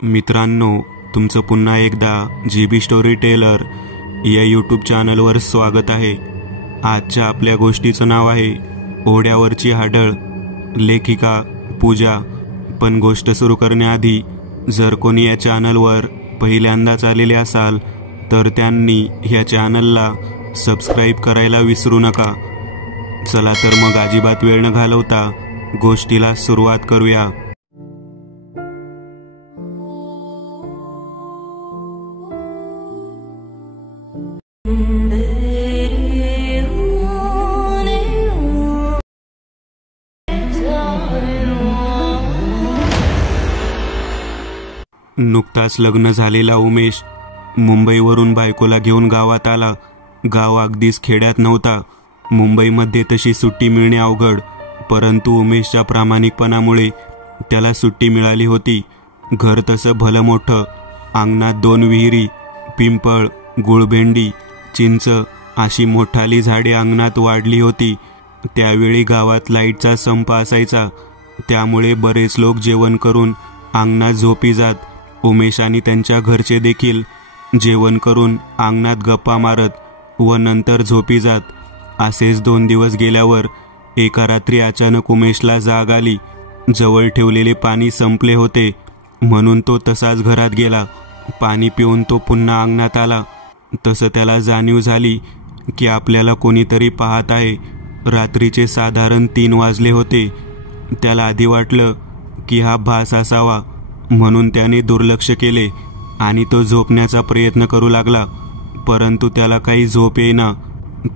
मित्रांनो, तुमचं पुन्हा एकदा GB स्टोरी टेलर या यूट्यूब चॅनलवर स्वागत आहे। आजच्या आपल्या गोष्टीचं नाव आहे ओढ्यावरची हाडळ, लेखिका पूजा। पण गोष्ट सुरू करण्याआधी जर कोणी या चॅनलवर पहिल्यांदाच आलेले असाल तर त्यांनी ह्या चॅनलला सबस्क्राईब करायला विसरू नका। चला तर मग अजिबात वेळ न घालवता गोष्टीला सुरुवात करूया। नुकताच लग्न झालेला उमेश मुंबईवरून बायकोला घेऊन गावात आला। गाव अगदीच खेड्यात नव्हता। मुंबईमध्ये तशी सुट्टी मिळणे अवघड, परंतु उमेशच्या प्रामाणिकपणामुळे त्याला सुट्टी मिळाली होती। घर तसं भलं मोठं, अंगणात 2 विहिरी, पिंपळ, गुळभेंडी, चिंच अशी मोठाली झाडे अंगणात वाढली होती। त्यावेळी गावात लाईटचा संप असायचा, त्यामुळे बरेच लोक जेवण करून अंगणात झोपी जात। उमेश आणि त्यांच्या घरचे देखील जेवण करून अंगणात गप्पा मारत व नंतर झोपी जात। असेच 2 दिवस गेल्यावर एका रात्री अचानक उमेशला जाग आली। जवळ ठेवलेले पाणी संपले होते, म्हणून तो तसाच घरात गेला। पाणी पिऊन तो पुन्हा अंगणात आला तसं त्याला जाणीव झाली की आपल्याला कोणीतरी पाहत आहे। रात्रीचे साधारण 3 वाजले होते। त्याला आधी वाटलं की हा भास असावा, म्हणून त्याने दुर्लक्ष केले आणि तो झोपण्याचा प्रयत्न करू लागला, परंतु त्याला काही झोप येईना।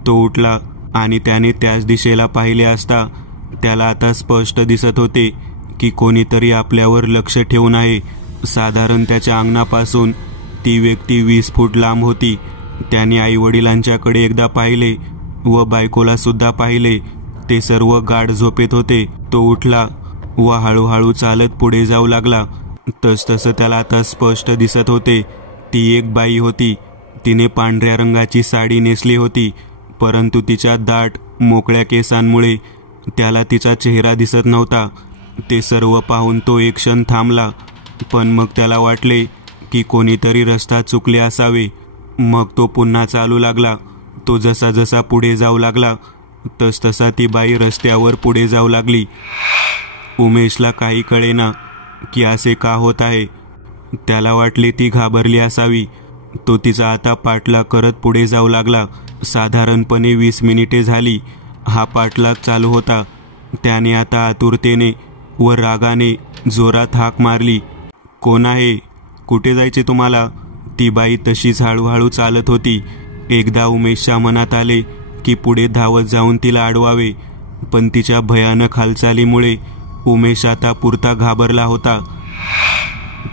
तो उठला आणि त्याने त्याच दिशेला पाहिले असता त्याला आता स्पष्ट दिसत होते की कोणीतरी आपल्यावर लक्ष ठेवून आहे। साधारण त्याच्या अंगणापासून ती व्यक्ती 20 फूट लांब होती। त्याने आईवडिलांच्याकडे एकदा पाहिले व बायकोला सुद्धा पाहिले। ते सर्व गाढ झोपेत होते। तो उठला व हळूहळू चालत पुढे जाऊ लागला। तसतसं त्याला आता स्पष्ट दिसत होते ती एक बाई होती। तिने पांढऱ्या रंगाची साडी नेसली होती, परंतु तिच्या दाट मोकळ्या केसांमुळे त्याला तिचा चेहरा दिसत नव्हता। ते सर्व पाहून तो एक क्षण थांबला, पण मग त्याला वाटले की कोणीतरी रस्ता चुकले असावे। मग तो पुन्हा चालू लागला। तो जसा जसा पुढे जाऊ लागला तसतसा ती बाई रस्त्यावर पुढे जाऊ लागली। उमेशला काही कळेना की असे का होत आहे। त्याला वाटले ती घाबरली असावी। तो तिचा आता पाठलाग करत पुढे जाऊ लागला। साधारणपणे 20 मिनिटे झाली हा पाठलाग चालू होता। त्याने आता आतुरतेने व रागाने जोरात हाक मारली, कोण आहे? कुठे जायचे तुम्हाला? ती बाई तशीच हळूहळू चालत होती। एकदा उमेशच्या मनात आले की पुढे धावत जाऊन तिला अडवावे, पण तिच्या भयानक हालचालीमुळे उमेश आता पुरता घाबरला होता।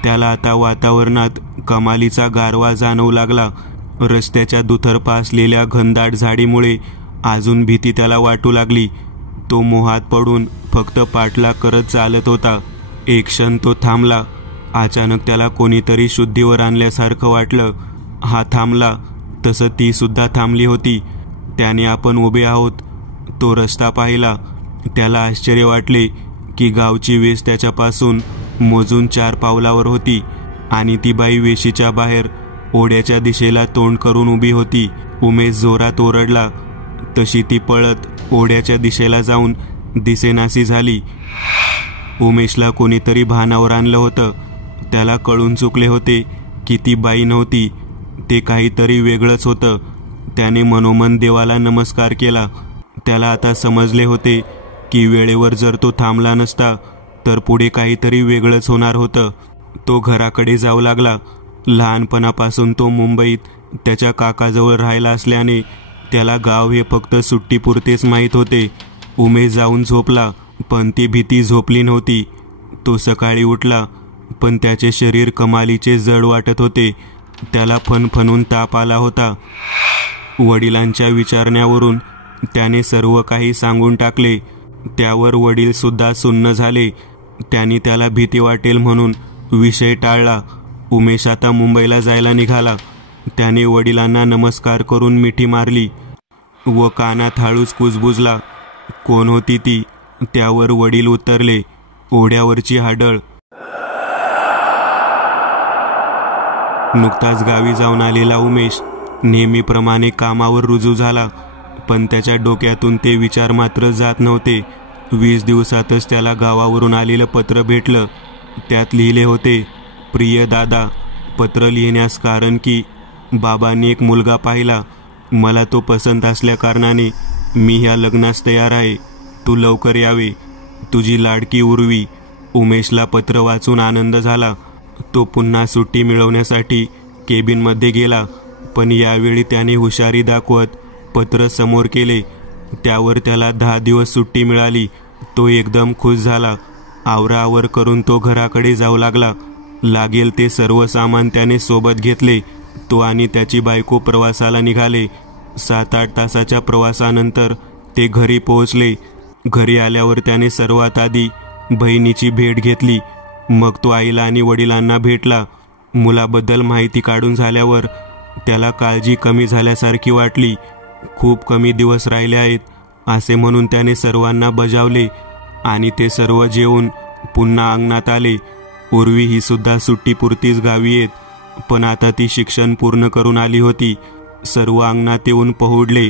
त्याला आता वातावरणात कमालीचा गारवा जाणवू लागला। रस्त्याच्या दुतर्फा असलेल्या घनदाट झाडीमुळे अजून भीती त्याला वाटू लागली। तो मोहात पडून फक्त पाठलाग करत चालत होता। एक क्षण तो थांबला। अचानक त्याला कोणीतरी शुद्धीवर आणल्यासारखं वाटलं। हा थांबला तसं ती सुद्धा थांबली होती। त्याने आपण उभे आहोत तो रस्ता पाहिला। त्याला आश्चर्य वाटले की गावची वेस त्याच्यापासून मोजून 4 पावलावर होती आणि ती बाई वेशीच्या बाहेर ओढ्याच्या दिशेला तोंड करून उभी होती। उमेश जोरात ओरडला तशी ती पळत ओढ्याच्या दिशेला जाऊन दिसेनाशी झाली। उमेशला कोणीतरी भानावर आणलं होतं। त्याला कळून चुकले होते की ती बाई नव्हती, ते काहीतरी वेगळंच होतं। त्याने मनोमन देवाला नमस्कार केला। त्याला आता समजले होते की वेळेवर जर तो थांबला नसता तर पुढे काहीतरी वेगळंच होणार होतं। तो घराकडे जाऊ लागला। लहानपणापासून तो मुंबईत त्याच्या काकाजवळ राहिला असल्याने त्याला गाव हे फक्त सुट्टीपुरतेच माहीत होते। उमेश जाऊन झोपला, पण ती भीती झोपली नव्हती। तो सकाळी उठला, पण त्याचे शरीर कमालीचे जड वाटत होते। त्याला फणफणून ताप आला होता। वडिलांच्या विचारण्यावरून त्याने सर्व काही सांगून टाकले। त्यावर वडील सुद्धा सुन्न झाले। त्यांनी त्याला भीती वाटेल म्हणून विषय टाळला। उमेश आता मुंबईला जायला निघाला। त्याने वडिलांना नमस्कार करून मिठी मारली व कानात हळूच कुजबुजला, कोण होती ती? त्यावर वडील उत्तरले, ओढ्यावरची हाडळ। नुकताच गावी जाऊन आलेला उमेश नेहमीप्रमाणे कामावर रुजू झाला, पण त्याच्या डोक्यातून ते विचार मात्र जात नव्हते. 20 दिवसातच त्याला गावावरून आलेलं पत्र भेटलं. त्यात लिहिले होते, प्रिय दादा, पत्र लिहिण्यास कारण की बाबांनी एक मुलगा पाहिला. मला तो पसंत असल्याकारणाने मी ह्या लग्नास तयार आहे. तू लवकर यावे. तुझी लाडकी उर्वी. उमेशला पत्र वाचून आनंद झाला. तो पुन्हा सुट्टी मिळवण्यासाठी केबिनमध्ये गेला, पण यावेळी त्याने हुशारी दाखवत पत्र समोर केले. त्यावर त्याला 10 दिवस सुट्टी मिळाली. तो एकदम खुश झाला. आवराआवर करून तो घराकडे जाऊ लागला. लागेल ते सर्व सामान त्याने सोबत घेतले. तो आणि त्याची बायको प्रवासाला निघाले. 7-8 तासाच्या प्रवासानंतर ते घरी पोहोचले. घरी आल्यावर त्याने सर्वात आधी बहिणीची भेट घेतली. मग तो आईला आणि वडिलांना भेटला. मुलाबद्दल माहिती काढून झाल्यावर त्याला काळजी कमी झाल्यासारखी वाटली. खूप कमी दिवस राहिले आहेत असे म्हणून त्याने सर्वांना बजावले आणि ते सर्व जेवून पुन्हा अंगणात आले. उर्वी ही सुद्धा सुट्टीपुरतीच गावी येत, पण आता ती शिक्षण पूर्ण करून आली होती. सर्व अंगणात येऊन पहुडले.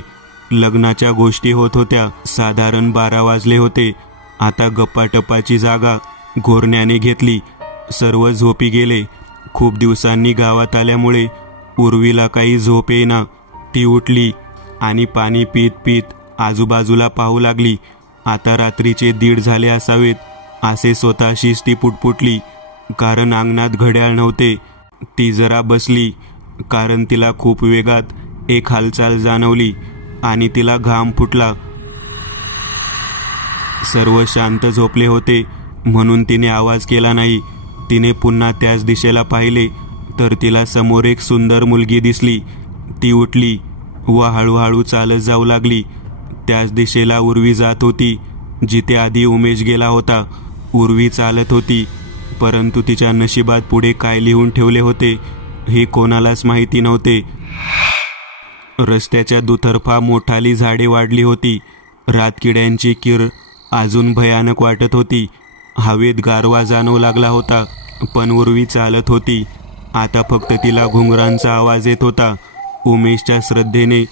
लग्नाच्या गोष्टी होत होत्या. साधारण 12 वाजले होते. आता गप्पाटप्पाची जागा घोरण्याने घेतली. सर्व झोपी गेले. खूप दिवसांनी गावात आल्यामुळे उर्वीला काही झोप येईना. ती उठली आणि पाणी पीत पीत आजूबाजूला पाहू लागली. आता रात्रीचे 1:30 झाले असावेत असे स्वतःशीच ती पुटपुटली. कारण अंगणात घड्याळ नव्हते. ती जरा बसली, कारण तिला खूप वेगात एक हालचाल जाणवली आणि तिला घाम फुटला. सर्व शांत झोपले होते म्हणून तिने आवाज केला नाही. तिने पुन्हा त्याच दिशेला पाहिले तर तिला समोर एक सुंदर मुलगी दिसली. ती उठली व हळूहळू चालत जाऊ लागली. त्याच दिशेला उर्वी जात होती जिथे आधी उमेश गेला होता. उर्वी चालत होती, परंतु तिच्या नशिबात पुढे काय लिहून ठेवले होते हे कोणालाच माहिती नव्हते. रस्त्याच्या दुतर्फा मोठाली झाडे वाढली होती. रातकिड्यांची किर अजून भयानक वाटत होती. हवेत गारवा जाणवू लागला होता, पण उर्वी चालत होती. आता फक्त तिला घुंगरांचा आवाज येत होता. उमेशच्या श्रद्धेने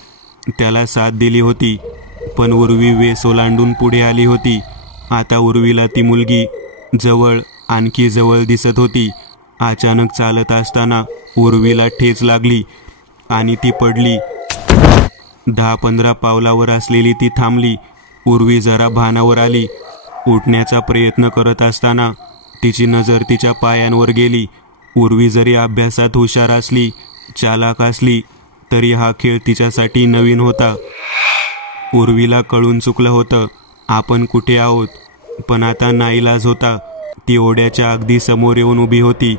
त्याला साथ दिली होती, पण उर्वी वेस ओलांडून पुढे आली होती. आता उर्वीला ती मुलगी जवळ, आणखी जवळ दिसत होती. अचानक चालत असताना उर्वीला ठेच लागली आणि ती पडली. 10-15 पावलावर असलेली ती थांबली. उर्वी जरा भानावर आली. उठण्याचा प्रयत्न करत असताना तिची नजर तिच्या पायांवर गेली. उर्वी जरी अभ्यासात हुशार असली, चालाक असली, तरी हा खेळ तिच्यासाठी नवीन होता. उर्वीला कळून चुकलं होतं आपण कुठे आहोत, पण आता नाईलाज होता. ती ओढ्याच्या अगदी समोर येऊन उभी होती.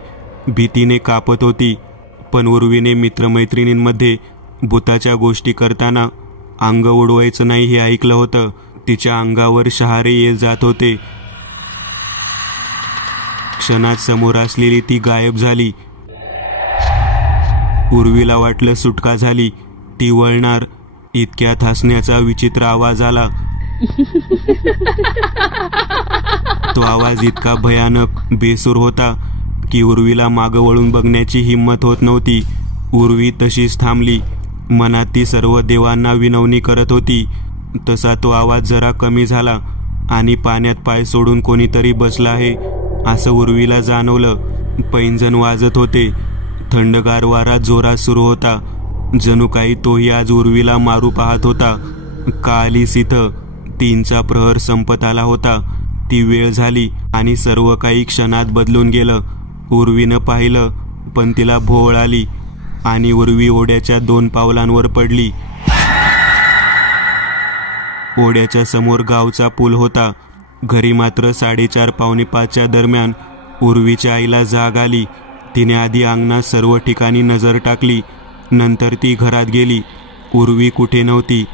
भीतीने कापत होती, पण उर्वीने मित्रमैत्रिणींमध्ये भूताच्या गोष्टी करताना अंग उडवायचं नाही हे ऐकलं होतं. तिच्या अंगावर शहारे येत जात होते. क्षणात समोर असलेली ती गायब झाली. उर्वीला वाटलं सुटका झाली. ती वळणार इतक्यात हसण्याचा विचित्र आवाज आला. तो आवाज इतका भयानक बेसूर होता की उर्वीला मागं वळून बघण्याची हिंमत होत नव्हती. उर्वी तशीच थांबली. मनात ती सर्व देवांना विनवणी करत होती. तसा तो आवाज जरा कमी झाला आणि पाण्यात पाय सोडून कोणीतरी बसला आहे असं उर्वीला जाणवलं. पैंजण वाजत होते. थंडगार वारा जोरात सुरू होता. जणू काही तोही आज उर्वीला मारू पाहत होता. का आलीस इथं? 3चा प्रहर संपत आला होता. ती वेळ झाली आणि सर्व काही क्षणात बदलून गेलं. उर्वीनं पाहिलं, पण तिला भोवळ आली आणि उर्वी ओढ्याच्या 2 पावलांवर पडली. ओढ्याच्या समोर गावचा पूल होता. घरी मात्र 4:30-4:45च्या दरम्यान उर्वीच्या आईला जाग आली. तिने आधी अंगणात सर्व ठिकाणी नजर टाकली. नंतर ती घरात गेली. उर्वी कुठे नव्हती.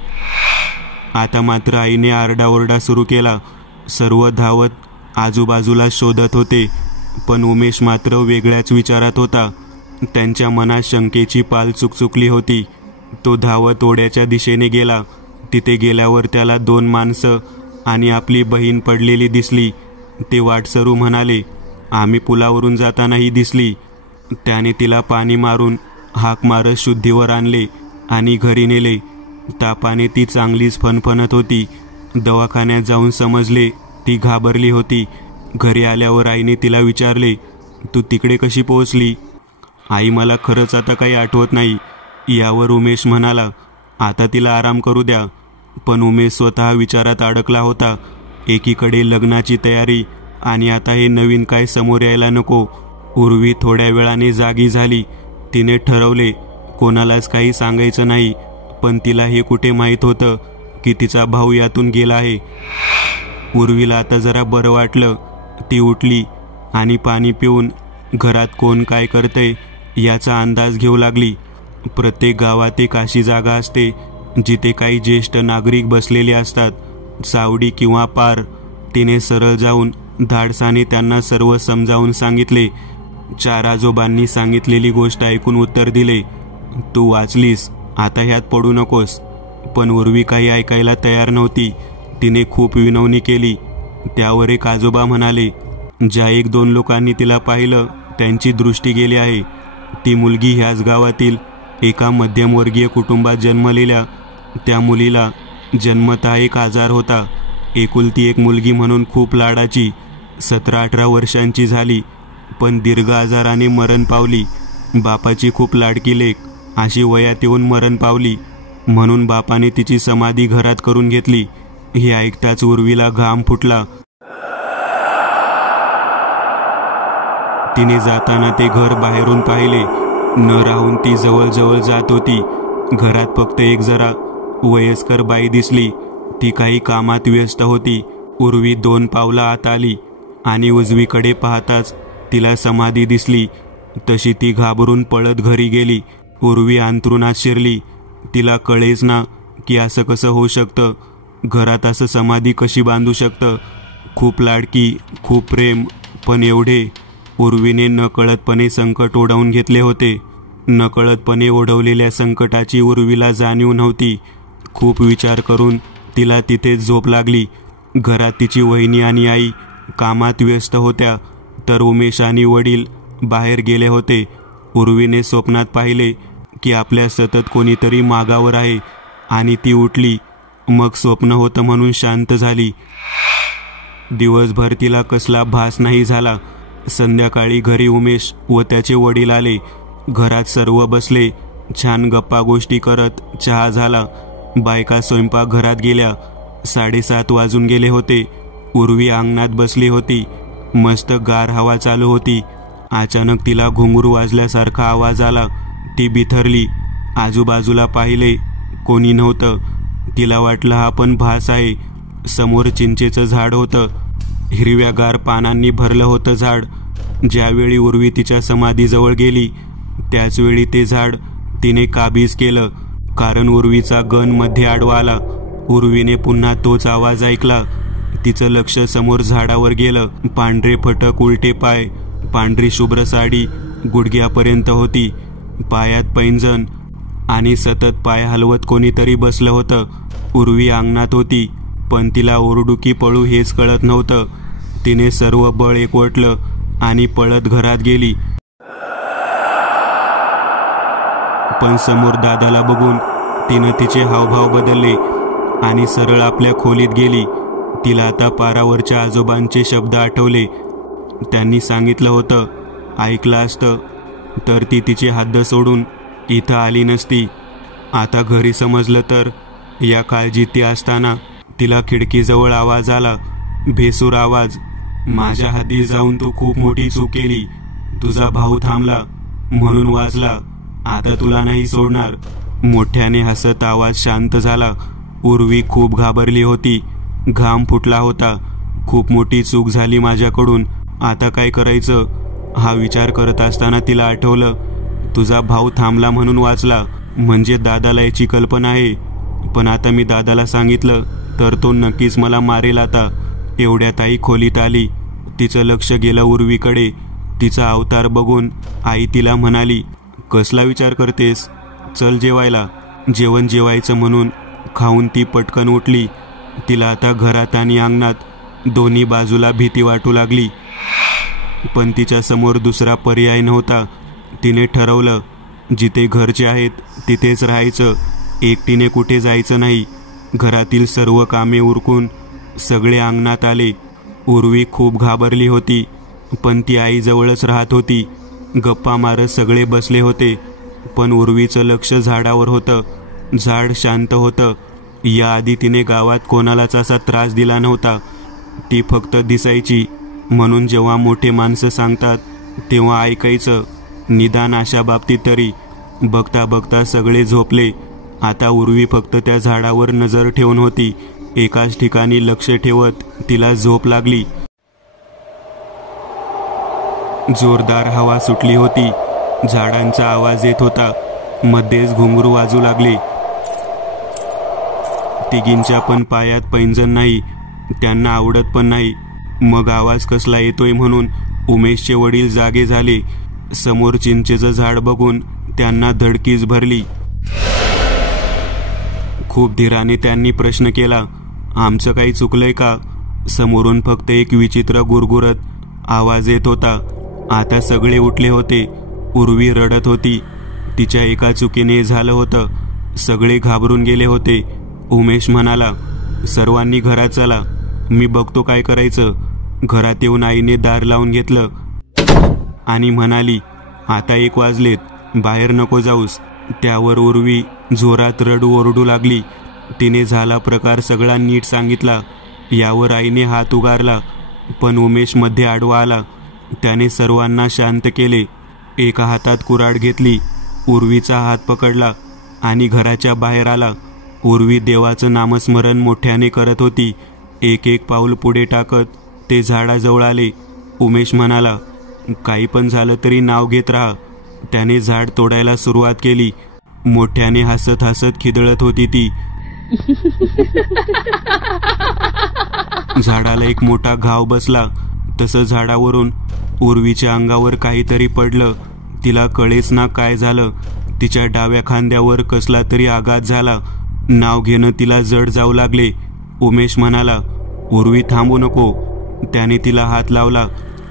आता मात्र आईने आरडाओरडा सुरू केला. सर्व धावत आजूबाजूला शोधत होते, पण उमेश मात्र वेगळ्याच विचारात होता. त्यांच्या मनात शंकेची पाल चुकचुकली होती. तो धावत ओढ्याच्या दिशेने गेला. तिथे गेल्यावर त्याला 2 माणसं आणि आपली बहीण पडलेली दिसली. ते वाटसरू म्हणाले, आम्ही पुलावरून जातानाही दिसली. त्याने तिला पाणी मारून हाक मारत शुद्धीवर आणले आणि घरी नेले. तापाने ती चांगलीच फणफणत होती. दवाखान्यात जाऊन समजले ती घाबरली होती. घरी आल्यावर आईने तिला विचारले, तू तिकडे कशी पोहोचली? आई, मला खरंच आता काही आठवत नाही. यावर उमेश म्हणाला, आता तिला आराम करू द्या. पण उमेश स्वतः विचारात अडकला होता. एकीकडे लग्नाची तयारी आणि आता हे नवीन काय समोर यायला नको. उर्वी थोड्या वेळाने जागी झाली. तिने ठरवले कोणालाच काही सांगायचं नाही. पण तिला हे कुठे माहीत होतं की तिचा भाऊ यातून गेला आहे. उर्वीला आता जरा बरं वाटलं. ती उठली आणि पाणी पिऊन घरात कोण काय करतंय याचा अंदाज घेऊ लागली. प्रत्येक गावात एक अशी जागा असते जिथे काही ज्येष्ठ नागरिक बसलेले असतात, सावडी किंवा पार. तिने सरळ जाऊन धाडसाने त्यांना सर्व समजावून सांगितले. 4 आजोबांनी सांगितलेली गोष्ट ऐकून उत्तर दिले, तू वाचलीस, आता ह्यात पडू नकोस. पण उर्वी काही ऐकायला तयार नव्हती. तिने खूप विनवणी केली. त्यावर एक आजोबा म्हणाले, ज्या 1-2 लोकांनी तिला पाहिलं त्यांची दृष्टी गेली आहे. ती मुलगी ह्याच गावातील एका मध्यमवर्गीय कुटुंबात जन्मलेल्या. त्या मुलीला जन्मतः एक आजार होता. एकुलती एक मुलगी म्हणून खूप लाडाची. 17-18 वर्षांची झाली, पण दीर्घ आजाराने मरण पावली. बापाची खूप लाडकी लेक अशी वयात येऊन मरण पावली. म्हणून बापाने तिची समाधी घरात करून घेतली. हे ऐकताच उर्वीला घाम फुटला. तिने जाताना ते घर बाहेरून पाहिले. न राहून ती जवळ जात होती. घरात फक्त एक जरा वयस्कर बाई दिसली. ती काही कामात व्यस्त होती. उर्वी 2 पावलं आत आली आणि उजवीकडे पाहताच तिला समाधी दिसली. तशी ती घाबरून पळत घरी गेली. उर्वी अंथरुणात शिरली. तिला कळेच ना की असं कसं होऊ शकतं. घरात असं समाधी कशी बांधू शकतं. खूप लाडकी, खूप प्रेम, पण एवढे. उर्वीने नकळतपणे संकट ओढवून घेतले होते. नकळतपणे ओढवलेल्या संकटाची उर्वीला जाणीव नव्हती. खूप विचार करून तिला तिथेच झोप लागली. घरात तिची वहिनी आणि आई कामात व्यस्त होत्या, तर उमेश आणि वडील बाहेर गेले होते. उर्वीने स्वप्नात पाहिले की आपल्या सतत कोणीतरी मागावर आहे आणि ती उठली. मग स्वप्न होतं म्हणून शांत झाली. दिवसभर तिला कसला भास नाही झाला. संध्याकाळी घरी उमेश व त्याचे वडील आले. घरात सर्व बसले. छान गप्पा गोष्टी करत चहा झाला. बायका स्वयंपाक घरात गेल्या. 7:30 वाजून गेले होते. उर्वी अंगणात बसली होती. मस्त गार हवा चालू होती. अचानक तिला घुंगरू वाजल्यासारखा आवाज आला. ती बिथरली. आजूबाजूला पाहिले, कोणी नव्हतं. तिला वाटलं हा पण भास आहे. समोर चिंचेचं झाड होतं. हिरव्यागार पानांनी भरलं होतं झाड. ज्यावेळी उर्वी तिच्या समाधीजवळ गेली त्याचवेळी ते झाड तिने काबीज केलं. कारण उर्वीचा गण मध्ये आडवा आला. उर्वीने पुन्हा तोच आवाज ऐकला. तिचं लक्ष समोर झाडावर गेलं. पांढरे फटक, उलटे पाय, पांढरी शुभ्र साडी गुडघ्यापर्यंत होती. पायात पैंजण आणि सतत पाय हलवत कोणीतरी बसलं होतं. उर्वी अंगणात होती, पण तिला ओरडू की पळू हेच कळत नव्हतं. तिने सर्व बळ एकवटलं आणि पळत घरात गेली. पण समोर दादाला बघून तिनं तिचे हावभाव बदलले आणि सरळ आपल्या खोलीत गेली. तिला आता पारावरच्या आजोबांचे शब्द आठवले. त्यांनी सांगितलं होतं, ऐकलं असतं तर ती तिची हद्द सोडून इथं आली नसती. आता घरी समजलं तर. या काळजीत ती असताना तिला खिडकीजवळ आवाज आला. भेसूर आवाज, माझ्या हाती जाऊन तू खूप मोठी चूक केली. तुझा भाऊ थांबला म्हणून वाचला. आता तुला नाही सोडणार. मोठ्याने हसत आवाज शांत झाला. उर्वी खूप घाबरली होती. घाम फुटला होता. खूप मोठी चूक झाली माझ्याकडून. आता काय करायचं हा विचार करत असताना तिला आठवलं, तुझा भाऊ थांबला म्हणून वाचला म्हणजे दादाला याची कल्पना आहे. पण आता मी दादाला सांगितलं तर तो नक्कीच मला मारेल. आता एवढ्यात आई खोलीत आली. तिचं लक्ष गेलं उर्वीकडे. तिचा अवतार बघून आई तिला म्हणाली, कसला विचार करतेस, चल जेवायला. जेवण जेवायचं म्हणून खाऊन ती पटकन उठली. तिला आता घरात आणि अंगणात दोन्ही बाजूला भीती वाटू लागली. पण तिच्या समोर दुसरा पर्याय नव्हता. तिने ठरवलं, जिथे घरचे आहेत तिथेच राहायचं, एकटीने कुठे जायचं नाही. घरातील सर्व कामे उरकून सगळे अंगणात आले. उर्वी खूप घाबरली होती, पण ती आईजवळच राहत होती. गप्पा मारत सगळे बसले होते, पण उर्वीचं लक्ष झाडावर होतं. झाड शांत होतं. याआधी तिने गावात कोणालाच असा त्रास दिला नव्हता. ती फक्त दिसायची, म्हणून जेव्हा मोठे माणसं सांगतात तेव्हा ऐकायचं, निदान अशा बाबतीत तरी. बघता बघता सगळे झोपले. आता उर्वी फक्त त्या झाडावर नजर ठेवून होती. एकाच ठिकाणी लक्ष ठेवत तिला झोप लागली. जोरदार हवा सुटली होती. झाडांचा आवाज येत होता. मध्येच घुंगरू वाजू लागले. तिघींच्या पण पायात पैंजण नाही. त्यांना आवडत पण नाही. मग आवाज कसला येतोय म्हणून उमेशचे वडील जागे झाले. समोर चिंचेचं झाड बघून त्यांना धडकीच भरली. खूप धीराने त्यांनी प्रश्न केला, आमचं काही चुकलंय का? समोरून फक्त एक विचित्र गुरगुरत आवाज येत होता. आता सगळे उठले होते. उर्वी रडत होती. तिच्या एका चुकीने झालं होतं. सगळे घाबरून गेले होते. उमेश म्हणाला, सर्वांनी घरात चला, मी बघतो काय करायचं. घरात येऊन आईने दार लावून घेतलं आणि म्हणाली, आता 1 वाजलेत, बाहेर नको जाऊस. त्यावर उर्वी जोरात रडू ओरडू लागली. तिने झाला प्रकार सगळा नीट सांगितला. यावर आईने हात उगारला, पण उमेश मध्ये आडवा आला. त्याने सर्वांना शांत केले. एका हातात कुऱ्हाड घेतली, उर्वीचा हात पकडला आणि घराच्या बाहेर आला. उर्वी देवाचं नामस्मरण मोठ्याने करत होती. एक एक पाऊल पुढे टाकत ते झाडाजवळ आले. उमेश म्हणाला, काही पण झालं तरी नाव घेत राहा. त्याने झाड तोडायला सुरुवात केली. मोठ्याने हसत हसत खिदळत होती ती. झाडाला एक मोठा घाव बसला. तसं झाडावरून उर्वीच्या अंगावर काहीतरी पडलं. तिला कळेच ना काय झालं. तिच्या डाव्या खांद्यावर कसला तरी आघात झाला. नाव घेणं तिला जड जाऊ लागले. उमेश म्हणाला, उर्वी थांबू नको. त्याने तिला हात लावला.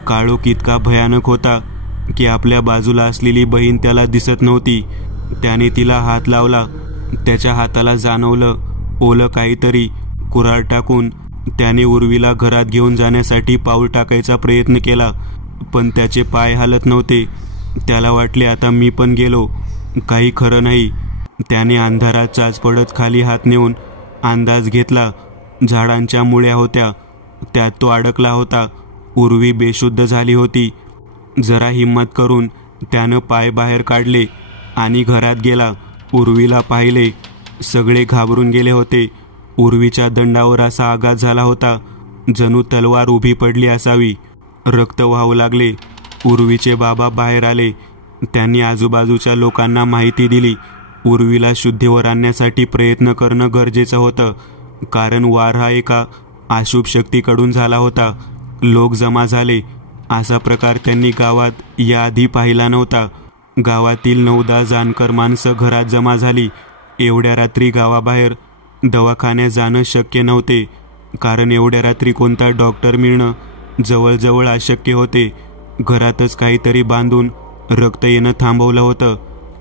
काळोख इतका भयानक होता की आपल्या बाजूला असलेली बहीण त्याला दिसत नव्हती. त्याने तिला हात लावला. त्याच्या हाताला जाणवलं ओलं काहीतरी. कुऱ्हाड टाकून त्याने उर्वीला घरात घेऊन जाण्यासाठी पाऊल टाकायचा प्रयत्न केला, पण त्याचे पाय हालत नव्हते. त्याला वाटले, आता मी पण गेलो, काही खरं नाही. त्याने अंधारात चाच पडत खाली हात नेऊन अंदाज घेतला. झाडांच्या मुळ्या होत्या, त्यात तो अडकला होता. उर्वी बेशुद्ध झाली होती. जरा हिम्मत करून त्यानं पाय बाहेर काढले आणि घरात गेला. उर्वीला पाहिले. सगळे घाबरून गेले होते. उर्वीच्या दंडावर असा आघात झाला होता जणू तलवार उभी पडली असावी. रक्त वाहू लागले. उर्वीचे बाबा बाहेर आले. त्यांनी आजूबाजूच्या लोकांना माहिती दिली. उर्वीला शुद्धीवर आणण्यासाठी प्रयत्न करणं गरजेचं होतं, कारण वार हा एका अशुभ शक्तीकडून झाला होता. लोक जमा झाले. असा प्रकार त्यांनी गावात याआधी पाहिला नव्हता. गावातील 9-10 जाणकर माणसं घरात जमा झाली. एवढ्या रात्री गावाबाहेर दवाखान्यात जाणं शक्य नव्हते, कारण एवढ्या रात्री कोणता डॉक्टर मिळणं जवळजवळ अशक्य होते. घरातच काहीतरी बांधून रक्त येणं थांबवलं होतं.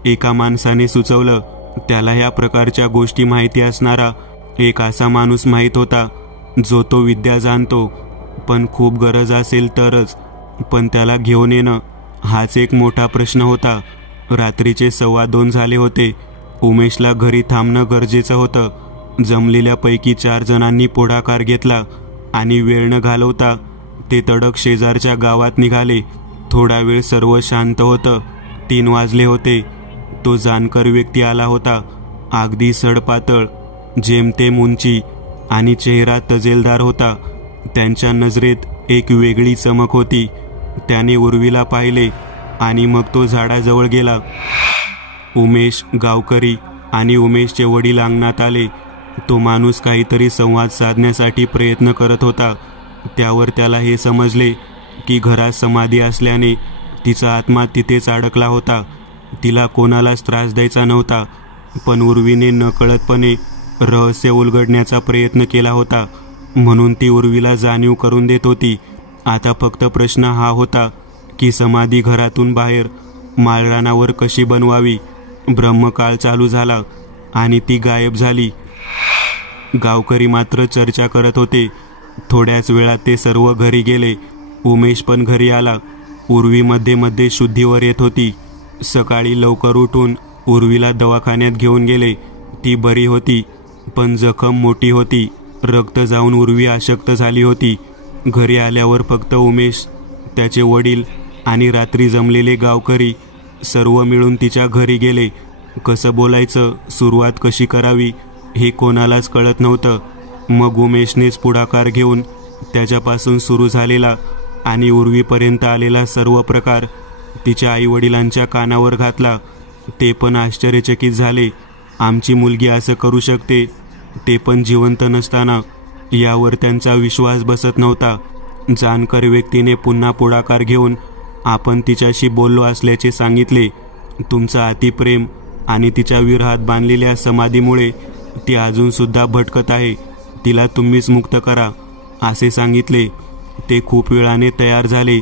एका माणसाने सुचवलं, त्याला ह्या प्रकारच्या गोष्टी माहिती असणारा एक असा माणूस माहीत होता जो तो विद्या जाणतो, पण खूप गरज असेल तरच. पण त्याला घेऊन येणं हाच एक मोठा प्रश्न होता. रात्रीचे 2:15 झाले होते. उमेशला घरी थांबणं गरजेचं होतं. जमलेल्यापैकी 4 जणांनी पुढाकार घेतला आणि वेळ न घालवता ते तडक शेजारच्या गावात निघाले. थोडा वेळ सर्व शांत होतं. 3 वाजले होते. तो जाणकर व्यक्ती आला होता. अगदी सडपातळ, जेमतेम उंची आणि चेहरा तजेलदार होता. त्यांच्या नजरेत एक वेगळी चमक होती. त्याने उर्वीला पाहिले आणि मग तो झाडाजवळ गेला. उमेश, गावकरी आणि उमेशचे वडील अंगणात आले. तो माणूस काहीतरी संवाद साधण्यासाठी प्रयत्न करत होता. त्यावर त्याला हे समजले की घरात समाधी असल्याने तिचा आत्मा तिथेच अडकला होता. तिला कोणालाच त्रास द्यायचा नव्हता, पण उर्वीने नकळतपणे रहस्य उलगडण्याचा प्रयत्न केला होता, म्हणून ती उर्वीला जाणीव करून देत होती. आता फक्त प्रश्न हा होता की समाधी घरातून बाहेर माळरानावर कशी बनवावी. ब्रह्मकाळ चालू झाला आणि ती गायब झाली. गावकरी मात्र चर्चा करत होते. थोड्याच वेळात ते सर्व घरी गेले. उमेश पण घरी आला. उर्वी मध्ये मध्ये शुद्धीवर येत होती. सकाळी लवकर उठून उर्वीला दवाखान्यात घेऊन गेले. ती बरी होती, पण जखम मोठी होती. रक्त जाऊन उर्वी अशक्त झाली होती. घरी आल्यावर फक्त उमेश, त्याचे वडील आणि रात्री जमलेले गावकरी सर्व मिळून तिच्या घरी गेले. कसं बोलायचं, सुरुवात कशी करावी हे कोणालाच कळत नव्हतं. मग उमेशनेच पुढाकार घेऊन त्याच्यापासून सुरू झालेला आणि उर्वीपर्यंत आलेला सर्व प्रकार तिच्या आईवडिलांच्या कानावर घातला. ते पण आश्चर्यचकित झाले. आमची मुलगी असं करू शकते, ते पण जिवंत नसताना. यावर त्यांचा विश्वास बसत नव्हता. जाणकार व्यक्तीने पुन्हा पुढाकार घेऊन आपण तिच्याशी बोललो असल्याचे सांगितले. तुमचं अतिप्रेम आणि तिच्या विरहात बांधलेल्या समाधीमुळे ती अजूनसुद्धा भटकत आहे. तिला तुम्हीच मुक्त करा असे सांगितले. ते खूप वेळाने तयार झाले.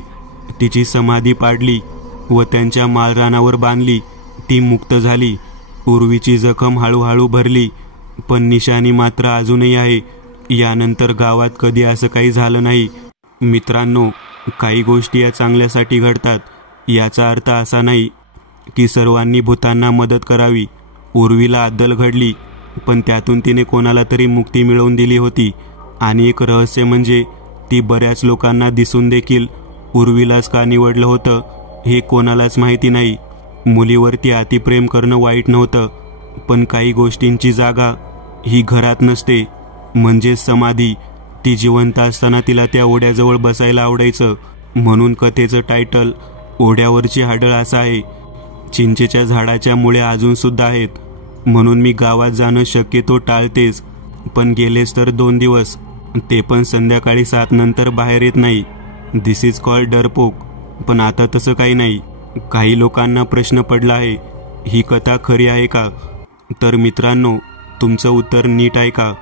तिची समाधी पाडली व त्यांच्या माळरानावर बांधली. ती मुक्त झाली. उर्वीची जखम हळूहळू भरली, पण निशाणी मात्र अजूनही आहे. यानंतर गावात कधी असं काही झालं नाही. मित्रांनो, काही गोष्टी या चांगल्यासाठी घडतात. याचा अर्थ असा नाही की सर्वांनी भूतांना मदत करावी. उर्वीला अद्दल घडली, पण त्यातून तिने कोणाला तरी मुक्ती मिळवून दिली होती. आणि एक रहस्य म्हणजे ती बऱ्याच लोकांना दिसून देखील उर्वीलाच का निवडलं होतं हे कोणालाच माहिती नाही. मुलीवरती अतिप्रेम करणं वाईट नव्हतं, पण काही गोष्टींची जागा ही घरात नसते. म्हणजेच समाधी. ती जिवंत असताना तिला त्या ओढ्याजवळ बसायला आवडायचं. म्हणून कथेचं टायटल ओढ्यावरची हाडळ असं आहे. चिंचेच्या झाडाच्या मुळ्या अजून सुद्धा आहेत. म्हणून मी गावात जाणं शक्यतो टाळतेच, पण गेलेच तर 2 दिवस, ते पण संध्याकाळी 7 नंतर बाहेर येत नाही. दिस इज कॉल्ड डरपोक. पण आता तसं काही नाही. काही लोकांना प्रश्न पडला आहे, ही कथा खरी आहे का? तर मित्रांनो, तुमचं उत्तर नीट ऐका.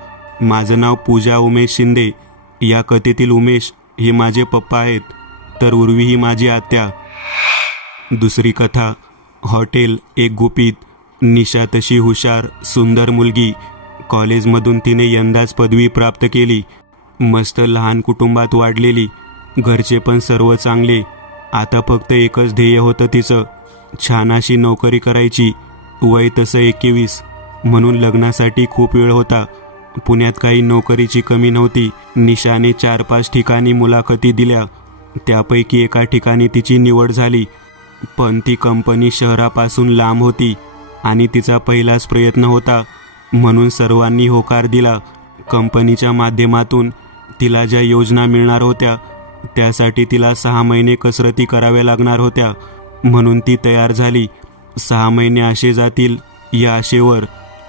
माझं नाव पूजा उमेश शिंदे. या कथेतील उमेश हे माझे पप्पा आहेत, तर उर्वी ही माझी आत्या. दुसरी कथा. हॉटेल एक गुपित. निशा तशी हुशार सुंदर मुलगी. कॉलेजमधून तिने यंदाच पदवी प्राप्त केली. मस्त लहान कुटुंबात वाढलेली. घरचे पण सर्व चांगले. आता फक्त एकच ध्येय होतं तिचं, छान अशी नोकरी करायची. वय तसं 21, म्हणून लग्नासाठी खूप वेळ होता. पुण्यात काही नोकरीची कमी नव्हती. निशाने 4-5 ठिकाणी मुलाखती दिल्या. त्यापैकी एका ठिकाणी तिची निवड झाली, पण ती कंपनी शहरापासून लांब होती आणि तिचा पहिलाच प्रयत्न होता. म्हणून सर्वांनी होकार दिला. कंपनीच्या माध्यमातून तिला ज्या योजना मिळणार होत्या त्यासाठी तिला 6 महिने कसरती कराव्या लागणार होत्या. म्हणून ती तयार झाली. 6 महिने असे जातील या आशेवर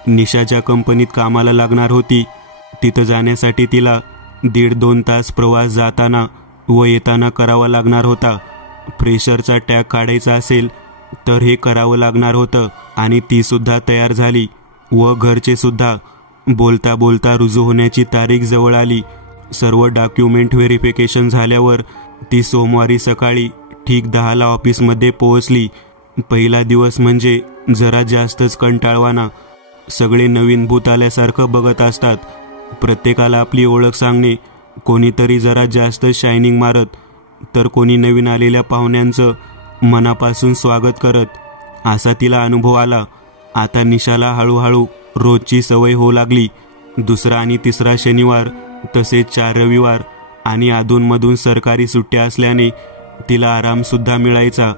निशा ज्या कंपनीत कामाला लागणार होती तिथं जाण्यासाठी तिला 1.5-2 तास प्रवास जाताना व येताना करावा लागणार होता. फ्रेशरचा टॅग काढायचा असेल तर हे करावं लागणार होतं. आणि ती सुद्धा तयार झाली व घरचे सुद्धा. बोलता बोलता रुजू होण्याची तारीख जवळ आली. सर्व डॉक्युमेंट व्हेरिफिकेशन झाल्यावर ती सोमवारी सकाळी ठीक 10ला ऑफिसमध्ये पोहोचली. पहिला दिवस म्हणजे जरा जास्तच कंटाळवाणा. सगळे नवीन भूत आल्यासारखं बघत असतात. प्रत्येकाला आपली ओळख सांगणे. कोणीतरी जरा जास्त शायनिंग मारत, तर कोणी नवीन आलेल्या पाहुण्यांचं मनापासून स्वागत करत. असा तिला अनुभव आला. आता निशाला हळूहळू रोजची सवय होऊ लागली. 2रा आणि 3रा शनिवार, तसेच 4 रविवार आणि अधूनमधून सरकारी सुट्ट्या असल्याने तिला आरामसुद्धा मिळायचा.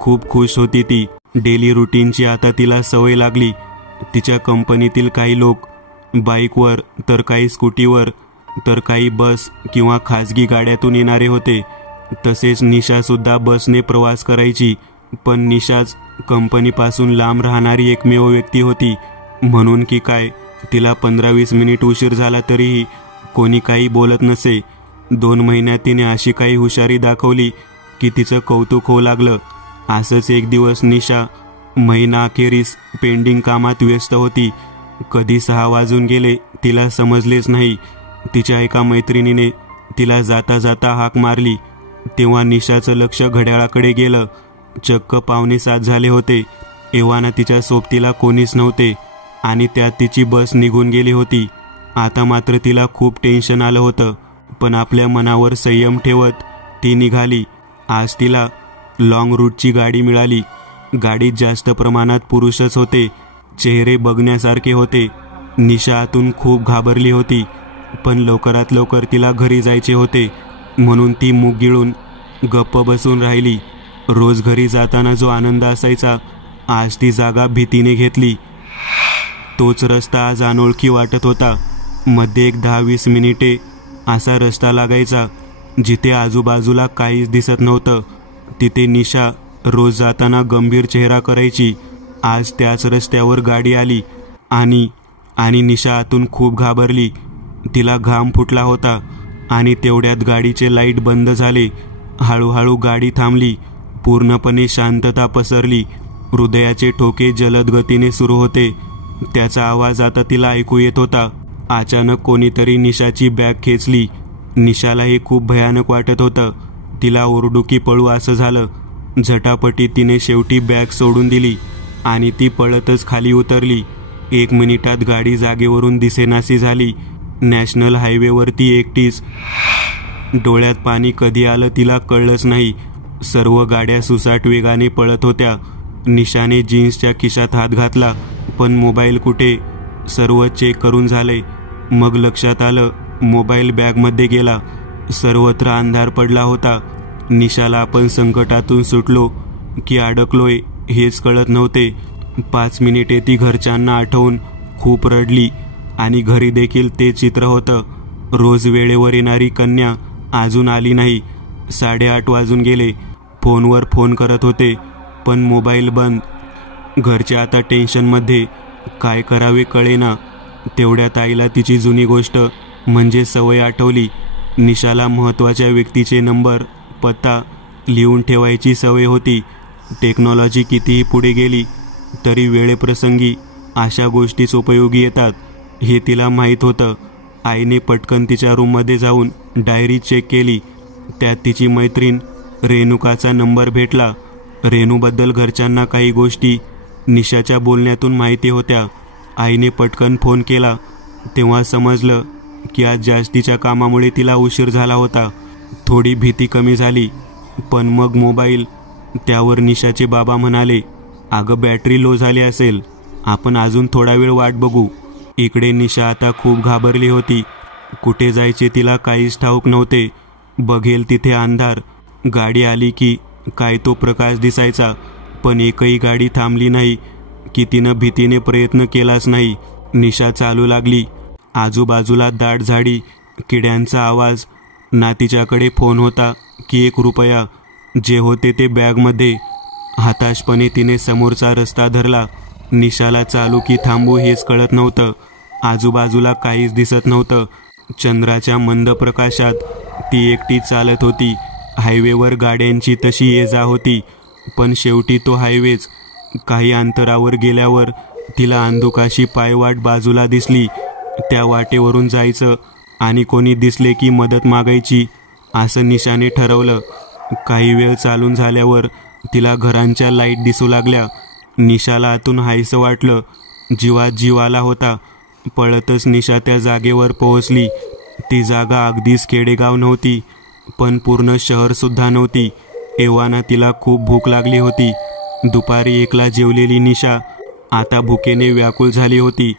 खूप खुश होती ती. डेली रुटीनची आता तिला सवय लागली. तिच्या कंपनीतील काही लोक बाईकवर, तर काही स्कूटीवर, तर काही बस किंवा खाजगी गाड्यातून येणारे होते. तसेच निशासुद्धा बसने प्रवास करायची. पण निशाच कंपनीपासून लांब राहणारी एकमेव व्यक्ती होती. म्हणून की काय, तिला 15-20 मिनिट उशीर झाला तरीही कोणी काही बोलत नसे. 2 महिन्यात तिने अशी काही हुशारी दाखवली की तिचं कौतुक होऊ लागलं. असंच एक दिवस निशा महिना अखेरीस पेंडिंग कामात व्यस्त होती. कधी 6 वाजून गेले तिला समजलेच नाही. तिच्या एका मैत्रिणीने तिला जाता जाता हाक मारली. तेव्हा निशाचं लक्ष घड्याळाकडे गेलं. चक्क 6:45 झाले होते. एव्हाना तिच्या सोबतीला कोणीच नव्हते आणि त्यात तिची बस निघून गेली होती. आता मात्र तिला खूप टेन्शन आलं होतं, पण आपल्या मनावर संयम ठेवत ती निघाली. आज तिला लॉंग रूटची गाडी मिळाली. गाडीत जास्त प्रमाणात पुरुषच होते. चेहरे बघण्यासारखे होते. निशा आतून खूप घाबरली होती, पण लवकरात लवकर तिला घरी जायचे होते म्हणून ती मुग गिळून गप्प बसून राहिली. रोज घरी जाताना जो आनंद असायचा, आज ती जागा भीतीने घेतली. तोच रस्ता आज अनोळखी वाटत होता. मध्ये एक 10-20 मिनिटे असा रस्ता लागायचा जिथे आजूबाजूला काहीच दिसत नव्हतं. तिथे निशा रोज जाताना गंभीर चेहरा करायची. आज त्याच रस्त्यावर गाडी आली आणि निशा आतून खूप घाबरली. तिला घाम फुटला होता आणि तेवढ्यात गाडीचे लाईट बंद झाले. हळूहळू गाडी थांबली. पूर्णपणे शांतता पसरली. हृदयाचे ठोके जलद गतीने सुरू होते. त्याचा आवाज आता तिला ऐकू येत होता. अचानक कोणीतरी निशाची बॅग खेचली. निशाला हे खूप भयानक वाटत होतं. तिला ओरडू की पळू असं झालं. झटापटी तिने शेवटी बॅग सोडून दिली आणि ती पळतच खाली उतरली. 1 मिनिटात गाडी जागेवरून दिसेनाशी झाली. नॅशनल हायवेवरती एकटीच. डोळ्यात पाणी कधी आलं तिला कळलंच नाही. सर्व गाड्या सुसाट वेगाने पळत होत्या. निशाने जीन्सच्या खिशात हात घातला, पण मोबाईल कुठे? सर्व चेक करून झाले. मग लक्षात आलं, मोबाईल बॅगमध्ये गेला. सर्वत्र अंधार पडला होता. निशाला आपण संकटातून सुटलो की अडकलोय हेच कळत नव्हते. 5 मिनिटे ती घरच्यांना आठवून खूप रडली आणि घरी देखील ते चित्र होतं. रोज वेळेवर येणारी कन्या अजून आली नाही. 8:30 वाजून गेले. फोनवर फोन करत होते, पण मोबाईल बंद. घरचे आता टेन्शनमध्ये. काय करावे कळेना. तेवढ्यात आईला तिची जुनी गोष्ट म्हणजे सवय आठवली. निशाला महत्त्वाच्या व्यक्तीचे नंबर, पत्ता लिहून ठेवायची सवय होती. टेक्नॉलॉजी कितीही पुढे गेली तरी वेळेप्रसंगी अशा गोष्टीच उपयोगी येतात हे तिला माहीत होतं. आईने पटकन तिच्या रूममध्ये जाऊन डायरी चेक केली. त्यात तिची मैत्रीण रेणुकाचा नंबर भेटला. रेणूबद्दल घरच्यांना काही गोष्टी निशाच्या बोलण्यातून माहिती होत्या. आईने पटकन फोन केला. तेव्हा समजलं की आज जास्तीच्या कामामुळे तिला उशीर झाला होता. थोडी भीती कमी झाली. पण मग मोबाईल, त्यावर निशाचे बाबा म्हणाले, अगं बॅटरी लो झाली असेल, आपण अजून थोडा वेळ वाट बघू. इकडे निशा आता खूप घाबरली होती. कुठे जायचे तिला काहीच ठाऊक नव्हते. बघेल तिथे अंधार. गाडी आली की काय तो प्रकाश दिसायचा, पण एकही गाडी थांबली नाही की तिनं भीतीने प्रयत्न केलाच नाही. निशा चालू लागली. आजूबाजूला दाट झाडी, किड्यांचा आवाज. ना तिच्याकडे फोन होता की 1 रुपया. जे होते ते बॅगमध्ये. हताशपणे तिने समोरचा रस्ता धरला. निशाला चालू की थांबू हेच कळत नव्हतं. आजूबाजूला काहीच दिसत नव्हतं. चंद्राच्या मंद प्रकाशात ती एकटी चालत होती. हायवेवर गाड्यांची तशी ये जा होती, पण शेवटी तो हायवेच. काही अंतरावर गेल्यावर तिला अंधुकाशी पायवाट बाजूला दिसली. त्या वाटेवरून जायचं आणि कोणी दिसले की मदत मागायची असं निशाने ठरवलं. काही वेळ चालून झाल्यावर तिला घरांच्या लाईट दिसू लागल्या. निशाला आतून हायसं वाटलं. जीवात जीव आला होता. पळतच निशा त्या जागेवर पोहोचली. ती जागा अगदीच खेडेगाव नव्हती, पण पूर्ण शहरसुद्धा नव्हती. एव्हाना तिला खूप भूक लागली होती. दुपारी 1ला जेवलेली निशा आता भुकेने व्याकुळ झाली होती.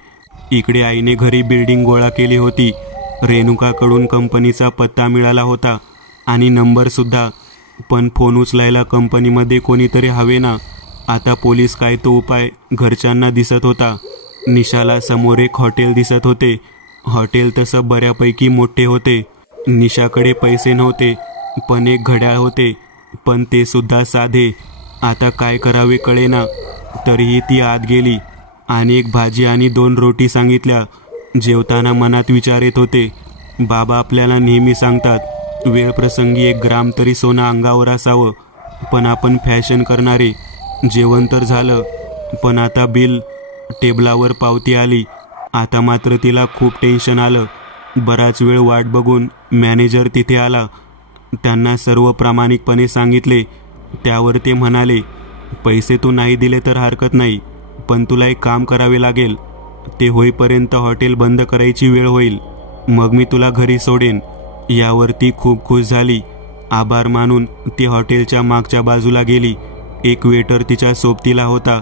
इकडे आईने घरी बिल्डिंग गोळा केली होती. रेणुकाकडून कंपनीचा पत्ता मिळाला होता आणि नंबरसुद्धा, पण फोन उचलायला कंपनीमध्ये कोणीतरी हवे ना. आता पोलीस काय तो उपाय घरच्यांना दिसत होता. निशाला समोर एक हॉटेल दिसत होते. हॉटेल तसं बऱ्यापैकी मोठे होते. निशाकडे पैसे नव्हते, पण एक घड्याळ होते, पण ते सुद्धा साधे. आता काय करावे कळेना. तरीही ती आत गेली आणि एक भाजी आणि 2 रोटी सांगितल्या. जेवताना मनात विचार येत होते, बाबा आपल्याला नेहमी सांगतात, वेळ प्रसंगी 1 ग्राम तरी सोनं अंगावर असावं, पण आपण फॅशन करणारे. जेवण तर झालं, पण आता बिल. टेबलावर पावती आली. आता मात्र तिला खूप टेन्शन आलं. बराच वेळ वाट बघून मॅनेजर तिथे आला. त्यांना सर्व प्रामाणिकपणे सांगितले त्यावर ते म्हणाले, पैसे तू नाही दिले तर हरकत नाही, पण तुला एक काम करावे लागेल. ते होईपर्यंत हॉटेल बंद करायची वेळ होईल, मग मी तुला घरी सोडेन. यावर ती खूप खुश झाली. आभार मानून ती हॉटेलच्या मागच्या बाजूला गेली. एक वेटर तिच्या सोबतीला होता.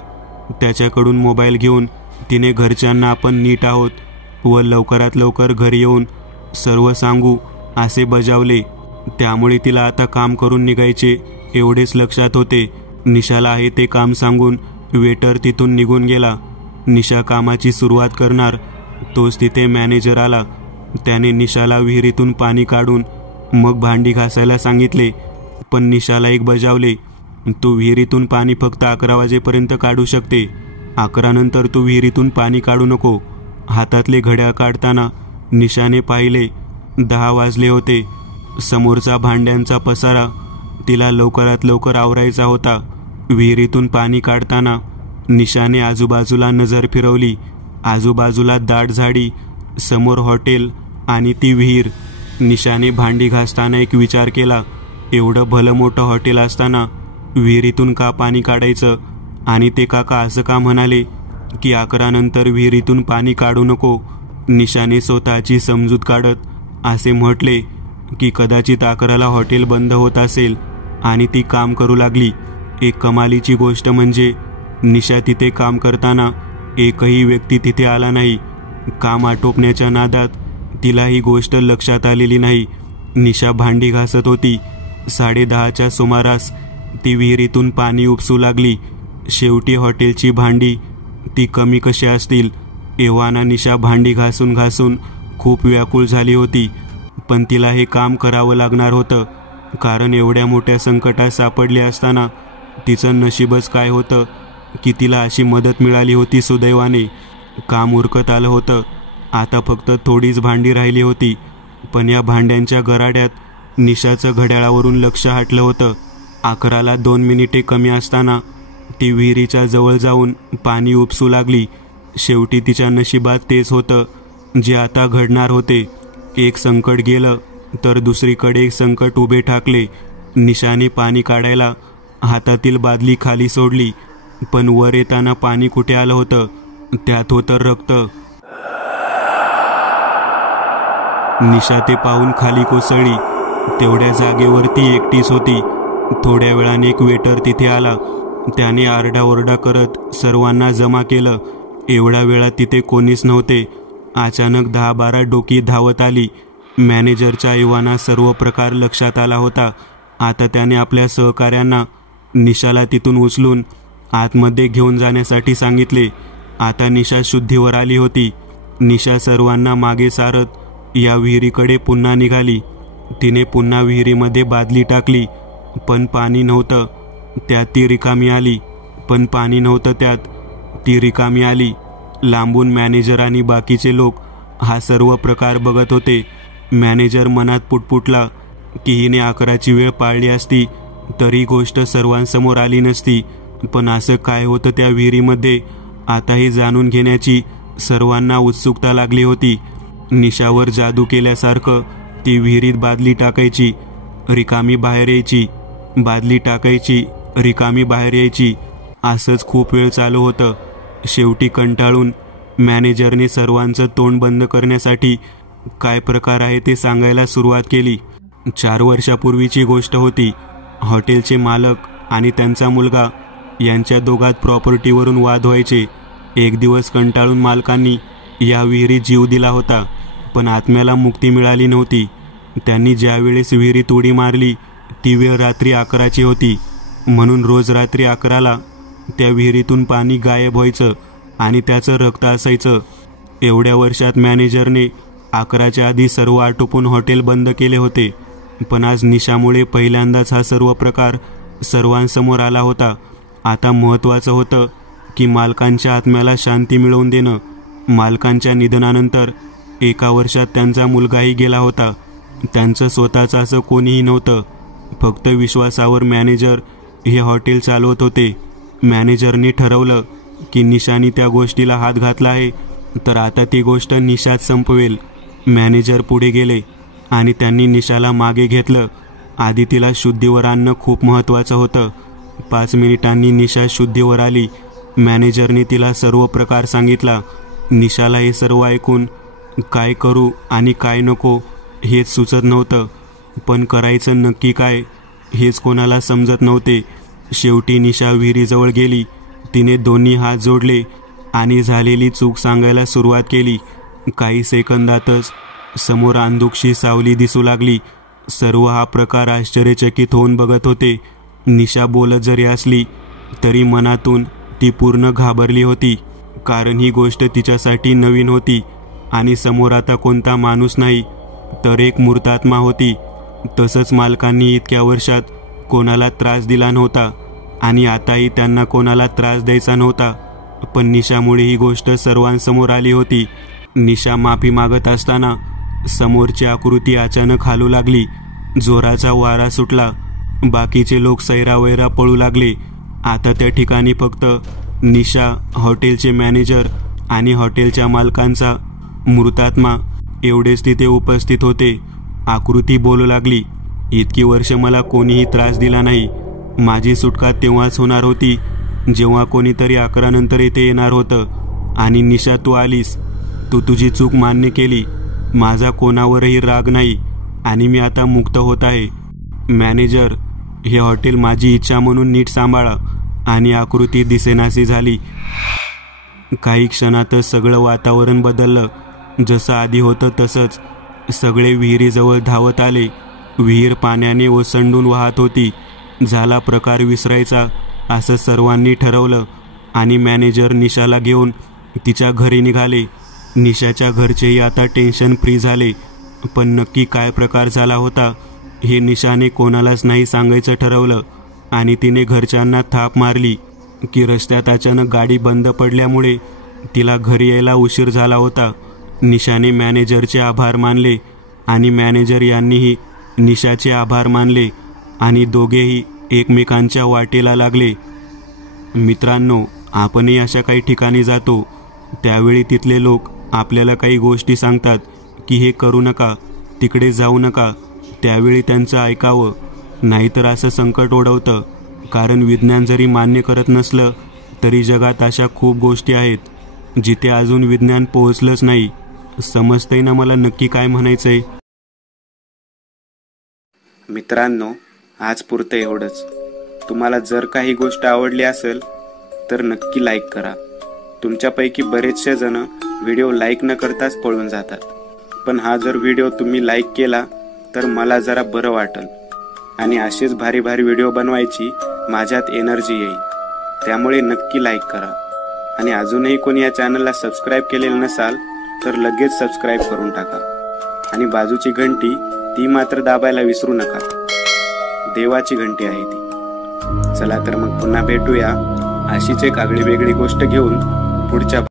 त्याच्याकडून मोबाईल घेऊन तिने घरच्यांना आपण नीट आहोत व लवकरात लवकर घरी येऊन सर्व सांगू असे बजावले. त्यामुळे तिला आता काम करून निघायचे एवढेच लक्षात होते. निशाला आहे ते काम सांगून वेटर तिथून निघून गेला. निशा कामाची सुरुवात करणार तोच तिथे मॅनेजर आला. त्याने निशाला विहिरीतून पाणी काढून मग भांडी घासायला सांगितले, पण निशाला एक बजावले, तू विहिरीतून पाणी फक्त 11 वाजेपर्यंत काढू शकते. 11 नंतर तू विहिरीतून पाणी काढू नको. हातातले घड्याळ काढताना निशाने पाहिले 10 वाजले होते. समोरचा भांड्यांचा पसारा तिला लवकरात लवकर आवरायचा होता. विहिरीतून पाणी काढताना निशाने आजूबाजूला नजर फिरवली. आजूबाजूला दाट झाडी, समोर हॉटेल आणि ती विहीर. निशाने भांडी घासताना एक विचार केला, एवढं भलं मोठं हॉटेल असताना विहिरीतून का पाणी काढायचं? आणि ते काका असं का म्हणाले की 11 नंतर विहिरीतून पाणी काढू नको? निशाने स्वतःची समजूत काढत असे म्हटले की कदाचित 11ला हॉटेल बंद होत असेल आणि ती काम करू लागली. एक कमालीची गोष्ट म्हणजे निशा तिथे काम करताना एकही व्यक्ती तिथे आला नाही. काम आटोपण्याच्या नादात तिला ही गोष्ट लक्षात आलेली नाही. निशा भांडी घासत होती. 10:30च्या सुमारास ती विहिरीतून पाणी उपसू लागली. शेवटी हॉटेलची भांडी ती कमी कशी असतील एव्हाना निशा भांडी घासून घासून खूप व्याकुळ झाली होती. पण तिला हे काम करावं लागणार होतं, कारण एवढ्या मोठ्या संकटात सापडले असताना तिचं नशीबच काय होतं की तिला अशी मदत मिळाली होती. सुदैवाने काम उरकत आलं होतं. आता फक्त थोडीच भांडी राहिली होती. पण या भांड्यांच्या गराड्यात निशाचं घड्याळावरून लक्ष हटलं होतं. 11ला 2 मिनिटे कमी असताना ती विहिरीच्या जवळ जाऊन पाणी उपसू लागली. शेवटी तिच्या नशिबात तेच होतं जे आता घडणार होते. एक संकट गेलं तर दुसरीकडे एक संकट उभे ठाकले. निशाने पाणी काढायला हातातील बादली खाली सोडली, पण वर येताना पाणी कुठे आलं होतं? त्यात होतं रक्त. निशा ते पाहून खाली कोसळली. तेवढ्या जागेवर ती एकटीच होती. थोड्या वेळाने एक वेटर तिथे आला. त्याने आरडाओरडा करत सर्वांना जमा केलं. एवढ्या वेळात तिथे कोणीच नव्हते. अचानक 10-12 डोकी धावत आली. मॅनेजरच्या इवाना सर्व प्रकार लक्षात आला होता. आता त्याने आपल्या सहकाऱ्यांना निशाला तिथून उचलून आतमध्ये घेऊन जाण्यासाठी सांगितले. आता निशा शुद्धीवर आली होती. निशा सर्वांना मागे सारत या विहिरीकडे पुन्हा निघाली. तिने पुन्हा विहिरीमध्ये बादली टाकली, पण पाणी नव्हतं. त्यात ती रिकामी आली, पण पाणी नव्हतं त्यात. ती रिकामी आली. लांबून मॅनेजर आणि बाकीचे लोक हा सर्व प्रकार बघत होते. मॅनेजर मनात पुटपुटला की हिने 11ची वेळ पाळली असती तर ही गोष्ट सर्वांसमोर आली नसती. पण असं काय होतं त्या विहिरीमध्ये आता हे जाणून घेण्याची सर्वांना उत्सुकता लागली होती. निशावर जादू केल्यासारखं ती विहिरीत बादली टाकायची, रिकामी बाहेर यायची, बादली टाकायची, रिकामी बाहेर यायची. असंच खूप वेळ चालू होतं. शेवटी कंटाळून मॅनेजरने सर्वांचं तोंड बंद करण्यासाठी काय प्रकार आहे ते सांगायला सुरुवात केली. 4 वर्षापूर्वीची गोष्ट होती. हॉटेलचे मालक आणि त्यांचा मुलगा यांच्या दोघात प्रॉपर्टीवरून वाद व्हायचे. एक दिवस कंटाळून मालकांनी या विहिरीत जीव दिला होता, पण आत्म्याला मुक्ती मिळाली नव्हती. त्यांनी ज्यावेळेस विहिरीत उडी मारली ती वेळ रात्री 11ची होती. म्हणून रोज रात्री 11ला त्या विहिरीतून पाणी गायब व्हायचं आणि त्याचं रक्त असायचं. एवढ्या वर्षात मॅनेजरने 11च्या आधी सर्व आटोपून हॉटेल बंद केले होते. पण आज निशामुळे पहिल्यांदाच हा सर्व प्रकार सर्वांसमोर आला होता. आता महत्त्वाचं होतं की मालकांच्या आत्म्याला शांती मिळवून देणं. मालकांच्या निधनानंतर 1 वर्षात त्यांचा मुलगाही गेला होता. त्यांचं स्वतःचं असं कोणीही नव्हतं. फक्त विश्वासावर मॅनेजर हे हॉटेल चालवत होते. मॅनेजरने ठरवलं की निशाने त्या गोष्टीला हात घातला आहे तर आता ती गोष्ट निशात संपवेल. मॅनेजर पुढे गेले आणि त्यांनी निशाला मागे घेतलं आधी तिला शुद्धीवर आणणं खूप महत्त्वाचं होतं. 5 मिनिटांनी निशा शुद्धीवर आली. मॅनेजरने तिला सर्व प्रकार सांगितला. निशाला हे सर्व ऐकून काय करू आणि काय नको हेच सुचत नव्हतं. पण करायचं नक्की काय हेच कोणाला समजत नव्हते. शेवटी निशा विहिरीजवळ गेली. तिने दोन्ही हात जोडले आणि झालेली चूक सांगायला सुरुवात केली. काही सेकंदातच समोर अंधुकशी सावली दिसू लागली. सर्व हा प्रकार आश्चर्यचकित होऊन बघत होते. निशा बोलत जरी असली तरी मनातून ती पूर्ण घाबरली होती, कारण ही गोष्ट तिच्यासाठी नवीन होती आणि समोर आता कोणता माणूस नाही तर एक मूर्तात्मा होती. तसंच मालकांनी इतक्या वर्षात कोणाला त्रास दिला नव्हता आणि आताही त्यांना कोणाला त्रास द्यायचा नव्हता. पण निशामुळे ही गोष्ट सर्वांसमोर आली होती. निशा माफी मागत असताना समोरची आकृती अचानक हालू लागली. जोराचा वारा सुटला. बाकीचे लोक सैरावैरा पळू लागले. आता त्या ठिकाणी फक्त निशा, हॉटेलचे मॅनेजर आणि हॉटेलच्या मालकांचा मृतात्मा एवढेच तिथे उपस्थित होते. आकृती बोलू लागली, इतकी वर्ष मला कोणीही त्रास दिला नाही. माझी सुटका तेव्हाच होणार होती जेव्हा कोणीतरी 11 नंतर इथे येणार होतं. आणि निशा, तू आलीस. तू तुझी चूक मान्य केली. माझा कोणावरही राग नाही आणि मी आता मुक्त होत आहे. मॅनेजर, हे हॉटेल माझी इच्छा म्हणून नीट सांभाळा. आणि आकृती दिसेनाशी झाली. काही क्षणातच सगळं वातावरण बदललं. जसं आधी होतं तसंच. सगळे विहिरीजवळ धावत आले. विहीर पाण्याने ओसंडून वाहत होती. झाला प्रकार विसरायचा असं सर्वांनी ठरवलं आणि मॅनेजर निशाला घेऊन तिच्या घरी निघाले. निशाच्या घरचेही आता टेन्शन फ्री झाले. पण नक्की काय प्रकार झाला होता हे निशाने कोणालाच नाही सांगायचं ठरवलं. आणि तिने घरच्यांना थाप मारली की रस्त्यात अचानक गाडी बंद पडल्यामुळे तिला घरी यायला उशीर झाला होता. निशाने मॅनेजरचे आभार मानले आणि मॅनेजर यांनीही निशाचे आभार मानले आणि दोघेही एकमेकांच्या वाटेला लागले. मित्रांनो, आपणही अशा काही ठिकाणी जातो, त्यावेळी तिथले लोक आपल्याला काही गोष्टी सांगतात की हे करू नका, तिकडे जाऊ नका. त्यावेळी त्यांचं ऐकावं, नाहीतर असं संकट ओढवतं. कारण विज्ञान जरी मान्य करत नसलं तरी जगात अशा खूप गोष्टी आहेत जिथे अजून विज्ञान पोहोचलंच नाही. समजतंय ना मला नक्की काय म्हणायचंय? मित्रांनो, आज पुरतं एवढंच. तुम्हाला जर काही गोष्ट आवडली असेल तर नक्की लाईक करा. तुमच्यापैकी बरेचसे जण व्हिडिओ लाईक न करताच पळून जातात. पण हा जर व्हिडिओ तुम्ही लाईक केला तर मला जरा बरं वाटेल आणि असेच भारी भारी व्हिडिओ बनवायची माझ्यात एनर्जी येईल. त्यामुळे नक्की लाईक करा. आणि अजूनही कोणी या चॅनलला सबस्क्राईब केलेलं नसाल तर लगेच सबस्क्राईब करून टाका. आणि बाजूची घंटी ती मात्र दाबायला विसरू नका. देवाची घंटी आहे ती. चला तर मग पुन्हा भेटूया अशीच एक आगळी वेगळी गोष्ट घेऊन पुढच्या